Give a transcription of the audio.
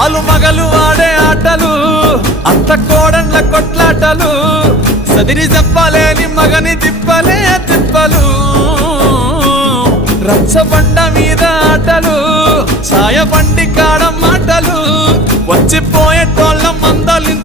ఆలు మగలు ఆడే ఆటలు అత్త కోడళ్ళ కొట్లాటలు సదిరి చెప్పలేని మగని తిప్పలే తిప్పలు రచ్చబండ మీద ఆటలు సాయబండి కాడ మాటలు వచ్చిపోయేటోళ్ళ మందలి